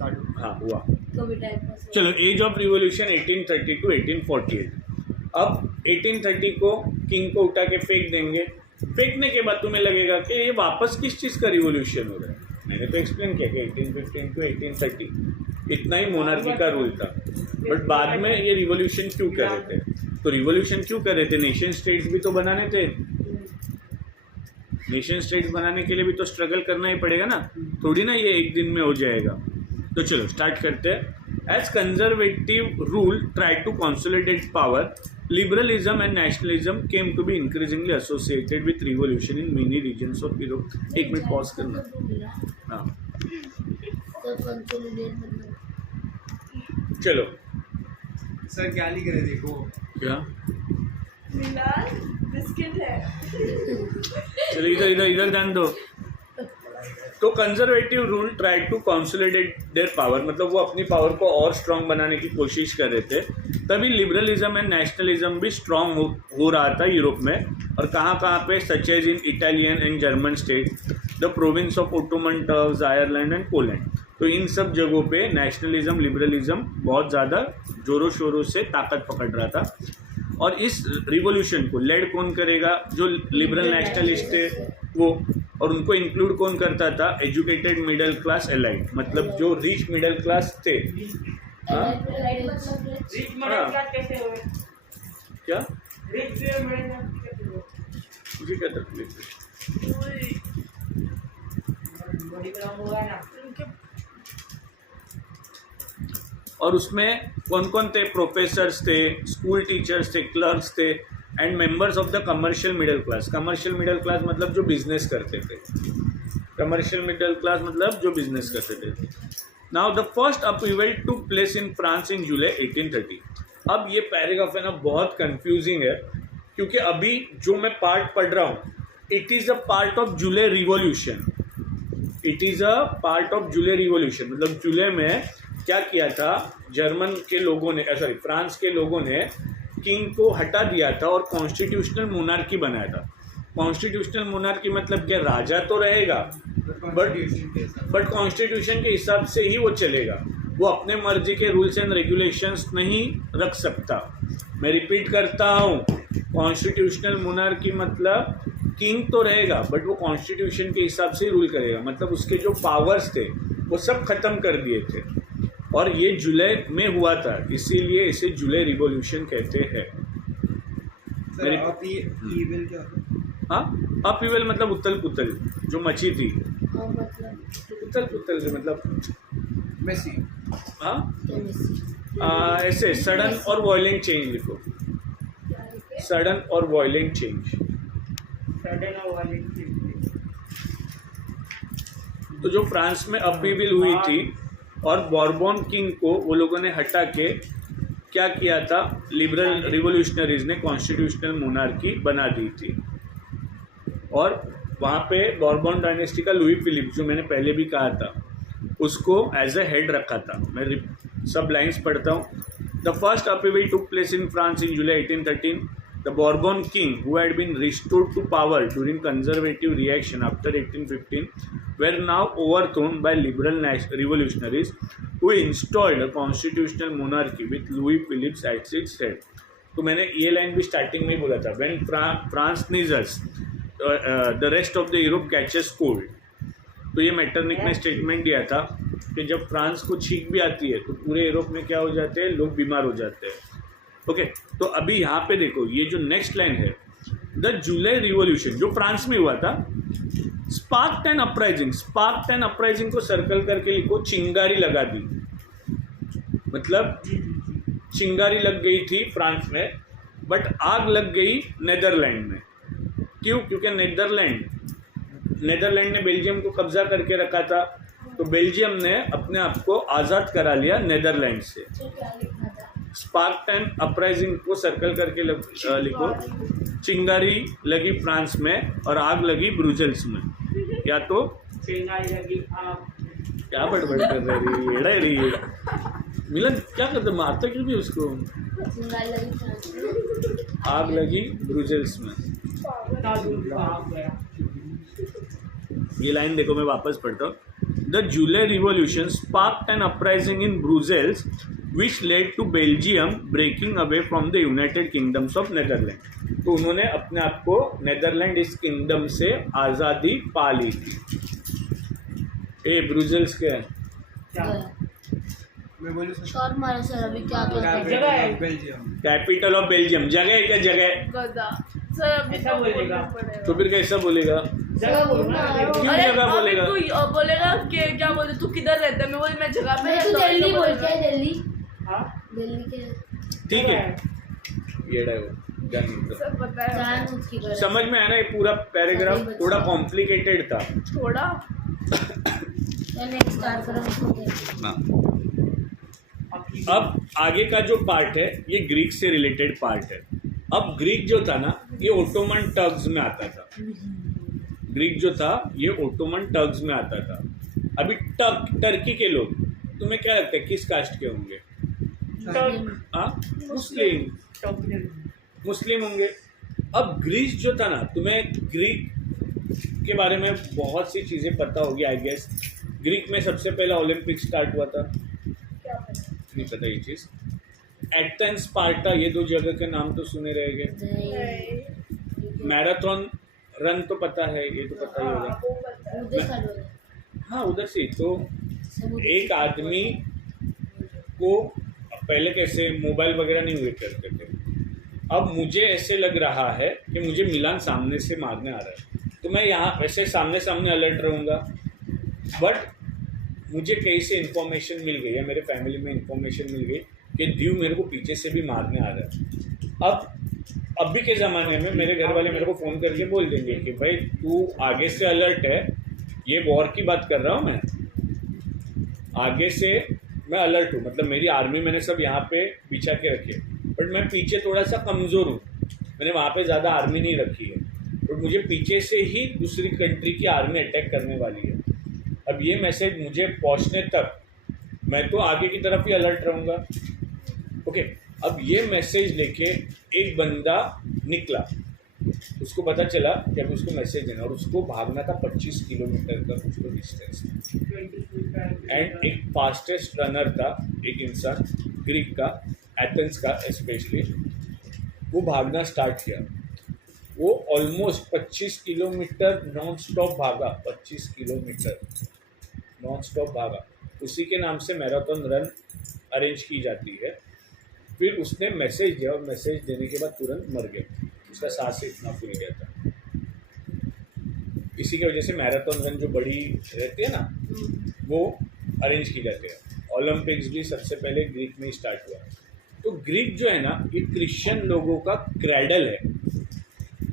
हाँ हुआ। चलो एज ऑफ रिवॉल्यूशन 1830 टू 1848। अब 1830 को किंग को उठा के फेंक देंगे। फेंकने के बाद तुम्हें लगेगा कि ये वापस किस चीज़ का रिवॉल्यूशन हो रहा है। मैंने तो एक्सप्लेन किया कि 1815 टू 1830 इतना ही मोनार्की का रूल था। बट बाद में ये रिवॉल्यूशन क्यों कर रहे थे? तो रिवॉल्यूशन क्यों कर रहे थे? नेशन स्टेट्स भी तो बनाने थे। नेशन स्टेट्स बनाने के लिए भी तो स्ट्रगल करना ही पड़ेगा ना, थोड़ी ना ये एक दिन में हो जाएगा। तो चलो स्टार्ट करते हैं। As conservative rule try to consolidate power, liberalism and nationalism came to be increasingly associated with revolution in many regions of Europe। एक मिनट पॉज करना। हाँ चलो सर क्या लिख रहे देखो क्या बिस्किट है। चलो इधर इधर इधर ध्यान दो। तो conservative rule try to consolidate their power, मतलब वो अपनी पावर को और स्ट्रांग बनाने की कोशिश कर रहे थे। तभी लिबरलिज्म एंड नेशनलिज्म भी स्ट्रांग हो रहा था यूरोप में। और कहाँ पे? Such as in Italian and German state, the province of Ottoman Turks, Ireland and Poland. तो इन सब जगहों पे नेशनलिज्म लिबरलिज्म बहुत ज़्यादा जोरों शोरों से ताकत पकड़ रहा था। और इस रिवॉल्यूशन को लेड कौन करेगा? जो लिबरल नेशनलिस्ट थे वो। और उनको इंक्लूड कौन करता था? एजुकेटेड मिडिल क्लास एलाइट, मतलब जो रिच मिडिल क्लास थे। हाँ? क्या मुझे क्या तकलीफ है? और उसमें कौन कौन थे? प्रोफेसर्स थे, स्कूल टीचर्स थे, क्लर्क्स थे and members of the commercial middle class. Commercial middle class मतलब जो बिजनेस करते थे। कमर्शियल मिडिल क्लास मतलब जो बिजनेस करते थे। Now the first upheaval took place in France in July 1830। अब ये पैराग्राफ है ना बहुत कंफ्यूजिंग है, क्योंकि अभी जो मैं पार्ट पढ़ रहा हूँ it is a part of July revolution. It is a part of July revolution, मतलब जुलाई में क्या किया था जर्मन के लोगों ने, सॉरी फ्रांस के लोगों ने किंग को हटा दिया था और कॉन्स्टिट्यूशनल मोनार्की बनाया था। कॉन्स्टिट्यूशनल मोनार्की मतलब क्या? राजा तो रहेगा बट कॉन्स्टिट्यूशन के हिसाब से ही वो चलेगा। वो अपने मर्जी के रूल्स एंड रेगुलेशंस नहीं रख सकता। मैं रिपीट करता हूँ, कॉन्स्टिट्यूशनल मोनार्की मतलब किंग तो रहेगा बट वो कॉन्स्टिट्यूशन के हिसाब से ही रूल करेगा। मतलब उसके जो पावर्स थे वो सब खत्म कर दिए थे। और ये जुलाई में हुआ था, इसीलिए इसे जुलाई रिवॉल्यूशन कहते हैं। हाँ, अपीवल मतलब उथल पुथल जो मची थी। उथल पुथल से मतलब मेसी। हाँ ऐसे सडन और वॉयलेंट चेंज लिखो। सडन और वॉयलेंट चेंज। तो जो फ्रांस में अपीवल हुई थी और बॉर्बन किंग को वो लोगों ने हटा के क्या किया था? लिबरल रिवोल्यूशनरीज ने कॉन्स्टिट्यूशनल मोनार्की बना दी थी। और वहाँ पे बॉर्बन डायनेस्टी का लुई फिलिप, जो मैंने पहले भी कहा था, उसको एज ए हेड रखा था। मैं सब लाइन्स पढ़ता हूँ। The first upheaval took place in France in July 1813। The Bourbon king, who had been restored to power during conservative reaction after 1815, were now overthrown by liberal revolutionaries who installed a constitutional monarchy with Louis Philippe at its head। तो मैंने ये line भी starting में बोला था, when France sneezes, the rest of the Europe catches cold। तो ये Metternich ने स्टेटमेंट दिया था कि जब फ्रांस को छींक भी आती है तो पूरे यूरोप में क्या हो जाते हैं? लोग बीमार हो जाते हैं। ओके तो अभी यहाँ पे देखो, ये जो नेक्स्ट लाइन है, द जुलाई रिवॉल्यूशन जो फ्रांस में हुआ था, sparked an uprising. Sparked an uprising को सर्कल करके लिखो, चिंगारी लगा दी। मतलब चिंगारी लग गई थी फ्रांस में, बट आग लग गई नेदरलैंड में। क्यों? क्योंकि नेदरलैंड ने बेल्जियम को कब्जा करके रखा था, तो बेल्जियम ने अपने आप को आज़ाद करा लिया नेदरलैंड से। स्पार्क एंड अपराइजिंग को सर्कल करके लिखो, चिंगारी लगी फ्रांस में और आग लगी ब्रुसेल्स में। या तो चिंगारी लगी आग, क्या बड़बड़ कर रही है मिलन, क्या करते? मारते क्यों भी उसको? आग लगी ब्रुसेल्स में। ये लाइन देखो, मैं वापस पढ़ता हूँ। The July Revolution sparked an uprising in Brussels, which led to Belgium breaking away from the United Kingdoms of Netherlands. तो उन्होंने अपने आप को नेदरलैंड इस किंगडम से आज़ादी पा ली थी. ए ब्रुसेल्स क्या है? क्या मैं बोलूँ सर शॉर्ट मारा सर अभी क्या करते हैं? जगह है। Belgium capital of Belgium. जगह है क्या? जगह. गधा सर अभी ऐसा तो बोलेगा। बोलना पड़ेगा। तो फिर कैसा बोलेगा? जगह बोलो ना क्यों अरे जगह अभी बोलेगा? तू बोलेगा कि क्या बोलते तू किधर रहता है? मैं बोली मैं जगह पे मैं तो रहता हूँ, दिल्ली ऐसा बोलते हैं, बोलेगा। दिल्ली हाँ दिल्ली के ठीक है. ये है वो जान. सब पता है जान उसकी वजह से। समझ में आया ना? ये पूरा पैराग्राफ थोड़ा कॉम्प्लिकेटेड था. थोड़ा मैंने स्टार्ट करा उसको। अब आगे का जो पार्ट है ये ग्रीक से रिलेटेड पार्ट है. अब ग्रीक जो था ना ये ओटोमन टर्क्स में आता था. ग्रीक जो था ये ओटोमन टर्क्स में आता था. अभी टर्की के लोग तुम्हें क्या लगता है किस कास्ट के होंगे? हाँ मुस्लिम. मुस्लिम होंगे. अब ग्रीस जो था ना तुम्हें ग्रीक के बारे में बहुत सी चीज़ें पता होगी आई गेस. ग्रीक में सबसे पहला ओलंपिक स्टार्ट हुआ था. नहीं पता ये चीज़. एथेंस स्पार्टा ये दो जगह के नाम तो सुने रहेंगे. नहीं, मैराथन रन तो पता है. ये तो पता ही होगा. उधर स्टार्ट हो गया। हाँ उधर से. तो समुद्र एक आदमी को पहले कैसे मोबाइल वगैरह नहीं हुए करते थे. अब मुझे ऐसे लग रहा है कि मुझे मिलान सामने से मारने आ रहा है तो मैं यहाँ वैसे सामने सामने अलर्ट रहूँगा. बट मुझे कहीं से इन्फॉर्मेशन मिल गई या मेरे फैमिली में इन्फॉर्मेशन मिल गई कि दीव मेरे को पीछे से भी मारने आ रहा है. अब अभी के ज़माने में मेरे घर वाले मेरे को फ़ोन करके बोल देंगे कि भाई तू आगे से अलर्ट है. ये वॉर की बात कर रहा हूँ मैं. आगे से मैं अलर्ट हूँ मतलब मेरी आर्मी मैंने सब यहाँ पे बिछा के रखी है. बट मैं पीछे थोड़ा सा कमज़ोर हूँ. मैंने वहाँ पे ज़्यादा आर्मी नहीं रखी है. बट मुझे पीछे से ही दूसरी कंट्री की आर्मी अटैक करने वाली है. अब ये मैसेज मुझे पहुँचने तक मैं तो आगे की तरफ ही अलर्ट रहूँगा. ओके. अब ये मैसेज लेके एक बंदा निकला. उसको पता चला कि अभी उसको मैसेज देना और उसको भागना था 25 किलोमीटर का कुछ तो डिस्टेंस. एंड एक फास्टेस्ट रनर था एक इंसान ग्रीक का एथेंस का स्पेशली. वो भागना स्टार्ट किया. वो ऑलमोस्ट 25 किलोमीटर नॉन स्टॉप भागा. 25 किलोमीटर नॉन स्टॉप भागा. उसी के नाम से मैराथन रन अरेंज की जाती है. फिर उसने मैसेज दिया और मैसेज देने के बाद तुरंत मर गया. उसका सांस से इतना फूल गया था. इसी की वजह से मैराथन रन जो बड़ी रहती है ना वो अरेंज की जाती है. ओलंपिक्स भी सबसे पहले ग्रीक में ही स्टार्ट हुआ. तो ग्रीक जो है ना ये क्रिश्चियन लोगों का क्रैडल है.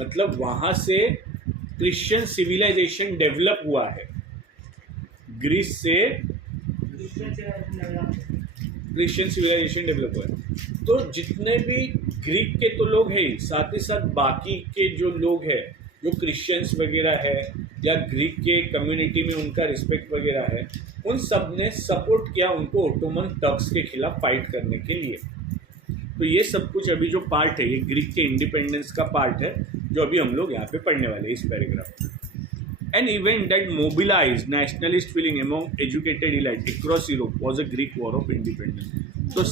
मतलब वहाँ से क्रिश्चियन सिविलाइजेशन डेवलप हुआ है. ग्रीस से क्रिश्चियन सिविलाइजेशन डेवलप हुआ है. तो जितने भी ग्रीक के तो लोग हैं ही साथ ही साथ बाकी के जो लोग हैं जो क्रिश्चियंस वगैरह है या ग्रीक के कम्युनिटी में उनका रिस्पेक्ट वगैरह है उन सब ने सपोर्ट किया उनको ओटोमन टर्क्स के खिलाफ फाइट करने के लिए. तो ये सब कुछ अभी जो पार्ट है ये ग्रीक के इंडिपेंडेंस का पार्ट है जो अभी हम लोग यहाँ पे पढ़ने वाले हैं इस पैराग्राफ में. An event that mobilized nationalist feeling among educated elites across Europe was a Greek War of Independence. तो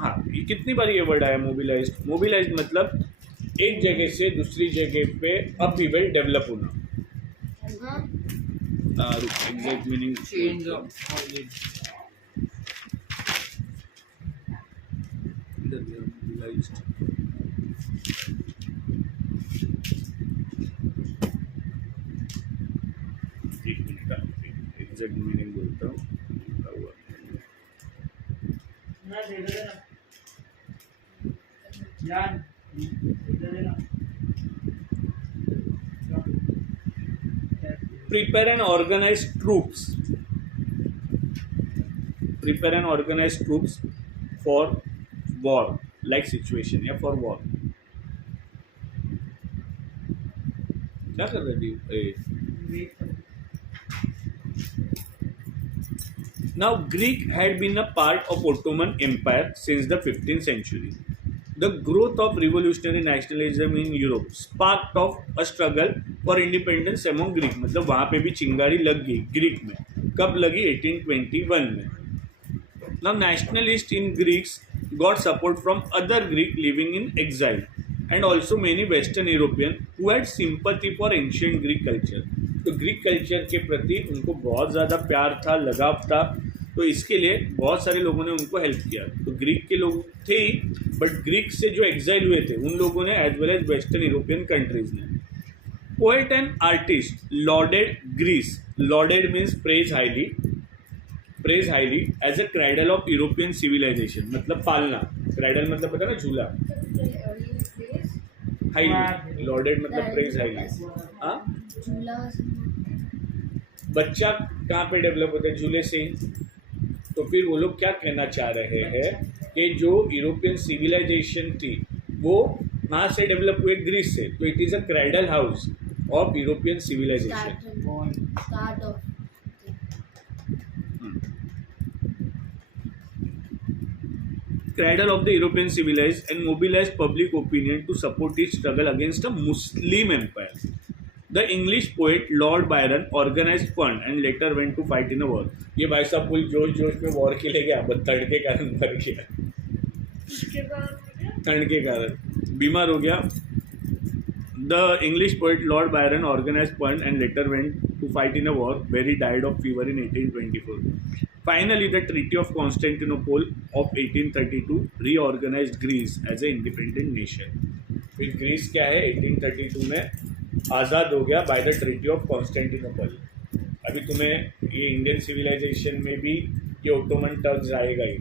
हाँ ये कितनी बार ये वर्ड आया मोबिलाइज्ड. मोबिलाइज्ड मतलब एक जगह से दूसरी जगह पे अपीवल डेवलप होना. Exact meaning change of mobilised. एक मिनट का एग्जैक्ट मीनिंग बोलता हूँ. ना दे दे ना जान दे दे ना. Prepare and organize troops. Prepare and organize troops for war like situation या for war. क्या कर रही थी? Now Greek had been a part of Ottoman Empire since the 15th century. The growth of revolutionary nationalism in Europe sparked off a struggle for independence among Greek. मतलब वहाँ पे भी चिंगारी लग गई ग्रीक में कब लगी? 1821 में. Now nationalists in Greeks got support from other Greek living in exile and also many Western European who had sympathy for ancient Greek culture. तो ग्रीक कल्चर के प्रति उनको बहुत ज़्यादा प्यार था, लगाव था, तो इसके लिए बहुत सारे लोगों ने उनको हेल्प किया. तो ग्रीक के लोग थे ही, बट ग्रीक से जो एग्जाइल हुए थे उन लोगों ने as well as western European countries ने. Poet and artist lorded Greece. Lorded means praise highly as a cradle of European civilization. मतलब पालना. क्राइडल मतलब पता ना, झूला. हाईली लॉर्डेड मतलब प्रेज हाईली. हाँ, झूला बच्चा कहाँ पे डेवलप होता है? झूले से ही. तो फिर वो लोग क्या कहना चाह रहे हैं कि जो यूरोपियन सिविलाइजेशन थी वो वहाँ से डेवलप हुए, ग्रीस से. तो it is a cradle house of European civilisation. Start of Cradle of the European civilized and mobilized public opinion to support its struggle against a Muslim empire. The English poet Lord Byron organized fund and later went to fight in a war. ये भाई साहब full जोश में war के लिए गया, but ठंड के कारण मर गया. ठंड के कारण बीमार हो गया. The English poet Lord Byron organized fund and later went to fight in a war where he died of fever in 1824. Finally, the Treaty of Constantinople of 1832 reorganized Greece as an independent nation. फिर Greece क्या है 1832 में आज़ाद हो गया by the treaty of Constantinople. अभी तुम्हें ये Indian civilisation में भी ये ओटोमन टर्क्स आएगा ही.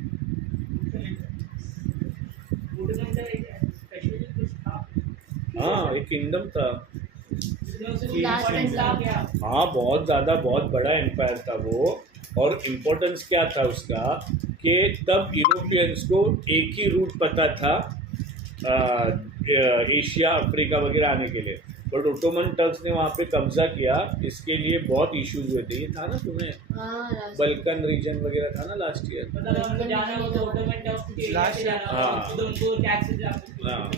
हाँ, एक किंगडम था. हाँ, बहुत ज़्यादा, बहुत बड़ा एम्पायर था वो. और इम्पोर्टेंस क्या था उसका कि तब यूरोपियंस को एक ही रूट पता था एशिया, अफ्रीका वगैरह आने के लिए. बट ओटोमन टर्क्स ने वहाँ पे कब्जा किया. इसके लिए बहुत इश्यूज हुए थे. ये था ना तुम्हें, बल्कन रीजन वगैरह था ना लास्ट ईयर.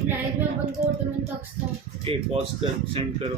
नाइट में अपन को ऑटोमन टॉक्स था. एक पॉज कर सेंड करो.